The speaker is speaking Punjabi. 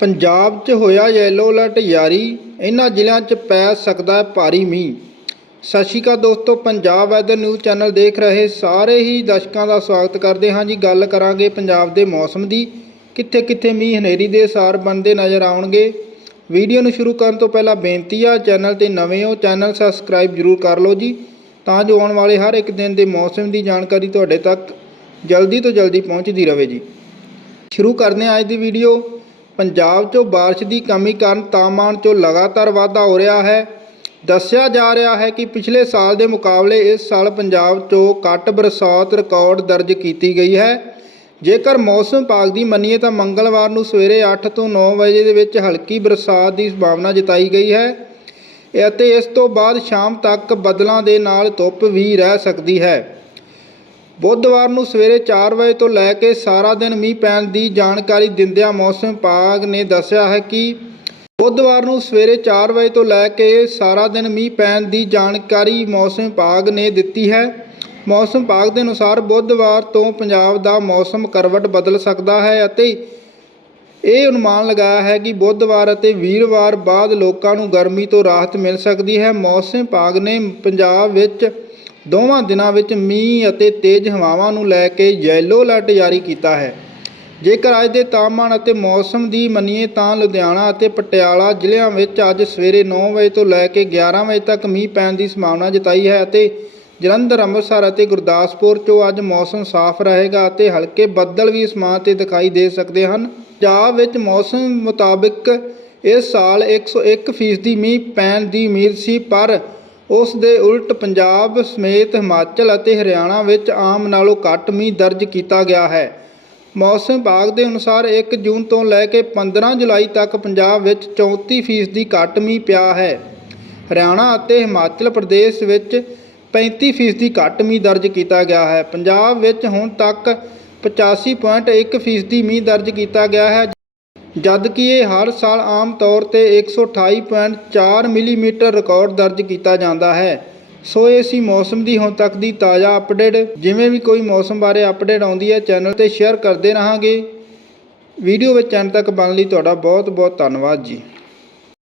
ਪੰਜਾਬ 'ਚ ਹੋਇਆ ਯੈਲੋ ਅਲਰਟ ਜਾਰੀ ਇਹਨਾਂ ਜ਼ਿਲ੍ਹਿਆਂ 'ਚ ਪੈ ਸਕਦਾ ਹੈ ਭਾਰੀ ਮੀਂਹ। ਸਤਿ ਸ਼੍ਰੀ ਅਕਾਲ ਦੋਸਤੋ, ਪੰਜਾਬ ਵੈਦਰ ਨਿਊਜ਼ ਚੈਨਲ ਦੇਖ ਰਹੇ ਸਾਰੇ ਹੀ ਦਰਸ਼ਕਾਂ ਦਾ ਸਵਾਗਤ ਕਰਦੇ ਹਾਂ ਜੀ। ਗੱਲ ਕਰਾਂਗੇ ਪੰਜਾਬ ਦੇ ਮੌਸਮ ਦੀ। ਕਿੱਥੇ ਕਿੱਥੇ ਮੀਂਹ ਹਨੇਰੀ ਦੇ ਸਾਰ ਬਣਦੇ ਨਜ਼ਰ ਆਉਣਗੇ। ਵੀਡੀਓ ਨੂੰ ਸ਼ੁਰੂ ਕਰਨ ਤੋਂ ਪਹਿਲਾਂ ਬੇਨਤੀ ਆ, ਚੈਨਲ ਤੇ ਨਵੇਂ ਹੋ, ਚੈਨਲ ਸਬਸਕ੍ਰਾਈਬ ਜ਼ਰੂਰ ਕਰ ਲਓ ਜੀ। ਤਾਂ ਜੋ ਆਉਣ ਵਾਲੇ ਹਰ ਇੱਕ ਦਿਨ ਦੇ ਮੌਸਮ ਦੀ ਜਾਣਕਾਰੀ ਤੁਹਾਡੇ ਤੱਕ ਜਲਦੀ ਤੋਂ ਜਲਦੀ ਪਹੁੰਚਦੀ ਰਹੇ ਜੀ। ਸ਼ੁਰੂ ਕਰਦੇ ਹਾਂ ਅੱਜ ਦੀ ਵੀਡੀਓ। ਪੰਜਾਬ 'ਚੋਂ ਬਾਰਿਸ਼ ਦੀ ਕਮੀ ਕਾਰਨ ਤਾਪਮਾਨ 'ਚੋਂ ਲਗਾਤਾਰ ਵਾਧਾ ਹੋ ਰਿਹਾ ਹੈ। ਦੱਸਿਆ ਜਾ ਰਿਹਾ ਹੈ ਕਿ ਪਿਛਲੇ ਸਾਲ ਦੇ ਮੁਕਾਬਲੇ ਇਸ ਸਾਲ ਪੰਜਾਬ 'ਚੋਂ ਘੱਟ ਬਰਸਾਤ ਰਿਕਾਰਡ ਦਰਜ ਕੀਤੀ ਗਈ ਹੈ। ਜੇਕਰ ਮੌਸਮ ਵਿਭਾਗ ਦੀ ਮੰਨੀਏ ਤਾਂ ਮੰਗਲਵਾਰ ਨੂੰ ਸਵੇਰੇ 8 ਤੋਂ 9 ਵਜੇ ਦੇ ਵਿੱਚ ਹਲਕੀ ਬਰਸਾਤ ਦੀ ਸੰਭਾਵਨਾ ਜਤਾਈ ਗਈ ਹੈ ਅਤੇ ਇਸ ਤੋਂ ਬਾਅਦ ਸ਼ਾਮ ਤੱਕ ਬੱਦਲਾਂ ਦੇ ਨਾਲ ਧੁੱਪ ਵੀ ਰਹਿ ਸਕਦੀ ਹੈ। ਬੁੱਧਵਾਰ ਨੂੰ ਸਵੇਰੇ 4 ਵਜੇ ਤੋਂ ਲੈ ਕੇ ਸਾਰਾ ਦਿਨ ਮੀਂਹ ਪੈਣ ਦੀ ਜਾਣਕਾਰੀ ਦਿੰਦਿਆਂ ਮੌਸਮ ਵਿਭਾਗ ਨੇ ਦੱਸਿਆ ਹੈ ਕਿ ਬੁੱਧਵਾਰ ਨੂੰ ਸਵੇਰੇ 4 ਵਜੇ ਤੋਂ ਲੈ ਕੇ ਸਾਰਾ ਦਿਨ ਮੀਂਹ ਪੈਣ ਦੀ ਜਾਣਕਾਰੀ ਮੌਸਮ ਵਿਭਾਗ ਨੇ ਦਿੱਤੀ ਹੈ। ਮੌਸਮ ਵਿਭਾਗ ਦੇ ਅਨੁਸਾਰ ਬੁੱਧਵਾਰ ਤੋਂ ਪੰਜਾਬ ਦਾ ਮੌਸਮ ਕਰਵਟ ਬਦਲ ਸਕਦਾ ਹੈ ਅਤੇ ਇਹ ਅਨੁਮਾਨ ਲਗਾਇਆ ਹੈ ਕਿ ਬੁੱਧਵਾਰ ਅਤੇ ਵੀਰਵਾਰ ਬਾਅਦ ਲੋਕਾਂ ਨੂੰ ਗਰਮੀ ਤੋਂ ਰਾਹਤ ਮਿਲ ਸਕਦੀ ਹੈ। ਮੌਸਮ ਵਿਭਾਗ ਨੇ ਪੰਜਾਬ ਵਿੱਚ ਦੋਵਾਂ ਦਿਨਾਂ ਵਿੱਚ ਮੀਂਹ ਅਤੇ ਤੇਜ਼ ਹਵਾਵਾਂ ਨੂੰ ਲੈ ਕੇ ਯੈਲੋ ਅਲਰਟ ਜਾਰੀ ਕੀਤਾ ਹੈ। ਜੇਕਰ ਅੱਜ ਦੇ ਤਾਪਮਾਨ ਅਤੇ ਮੌਸਮ ਦੀ ਮੰਨੀਏ ਤਾਂ ਲੁਧਿਆਣਾ ਅਤੇ ਪਟਿਆਲਾ ਜ਼ਿਲ੍ਹਿਆਂ ਵਿੱਚ ਅੱਜ ਸਵੇਰੇ 9 ਵਜੇ ਤੋਂ ਲੈ ਕੇ 11 ਵਜੇ ਤੱਕ ਮੀਂਹ ਪੈਣ ਦੀ ਸੰਭਾਵਨਾ ਜਤਾਈ ਹੈ ਅਤੇ ਜਲੰਧਰ, ਅੰਮ੍ਰਿਤਸਰ ਅਤੇ ਗੁਰਦਾਸਪੁਰ 'ਚੋਂ ਅੱਜ ਮੌਸਮ ਸਾਫ਼ ਰਹੇਗਾ ਅਤੇ ਹਲਕੇ ਬੱਦਲ ਵੀ ਅਸਮਾਨ ਤੇ ਦਿਖਾਈ ਦੇ ਸਕਦੇ ਹਨ। ਪੰਜਾਬ ਵਿੱਚ ਮੌਸਮ ਮੁਤਾਬਕ ਇਸ ਸਾਲ 101 ਫੀਸਦੀ ਮੀਂਹ ਪੈਣ ਦੀ ਉਮੀਦ ਸੀ, ਪਰ ਉਸ ਦੇ ਉਲਟ ਪੰਜਾਬ ਸਮੇਤ ਹਿਮਾਚਲ ਅਤੇ ਹਰਿਆਣਾ ਵਿੱਚ ਆਮ ਨਾਲੋਂ ਘੱਟ ਮੀਂਹ ਦਰਜ ਕੀਤਾ ਗਿਆ ਹੈ। ਮੌਸਮ ਵਿਭਾਗ ਦੇ ਅਨੁਸਾਰ 1 ਜੂਨ ਤੋਂ ਲੈ ਕੇ 15 ਜੁਲਾਈ ਤੱਕ ਪੰਜਾਬ ਵਿੱਚ 34 ਫੀਸਦੀ ਘੱਟ ਮੀਂਹ ਪਿਆ ਹੈ। ਹਰਿਆਣਾ ਅਤੇ ਹਿਮਾਚਲ ਪ੍ਰਦੇਸ਼ ਵਿੱਚ 35 ਫੀਸਦੀ ਘੱਟ ਮੀਂਹ ਦਰਜ ਕੀਤਾ ਗਿਆ ਹੈ। ਪੰਜਾਬ ਵਿੱਚ ਹੁਣ ਤੱਕ 85.1 ਫੀਸਦੀ ਮੀਂਹ ਦਰਜ ਕੀਤਾ ਗਿਆ ਹੈ। ਜਦ ਕਿ ਇਹ ਹਰ ਸਾਲ ਆਮ ਤੌਰ ਤੇ 128.4 ਮਿਲੀਮੀਟਰ ਰਿਕਾਰਡ ਦਰਜ ਕੀਤਾ ਜਾਂਦਾ ਹੈ। ਸੋ ਇਹ ਸੀ ਮੌਸਮ ਦੀ ਹੁਣ ਤੱਕ ਦੀ ਤਾਜ਼ਾ ਅਪਡੇਟ। ਜਿਵੇਂ ਵੀ ਕੋਈ ਮੌਸਮ ਬਾਰੇ ਅਪਡੇਟ ਆਉਂਦੀ ਹੈ, ਚੈਨਲ ਤੇ ਸ਼ੇਅਰ ਕਰਦੇ ਰਹਾਂਗੇ। ਵੀਡੀਓ ਵਿੱਚ ਐਂਡ ਤੱਕ ਬਣਨ ਲਈ ਤੁਹਾਡਾ ਬਹੁਤ ਬਹੁਤ ਧੰਨਵਾਦ ਜੀ।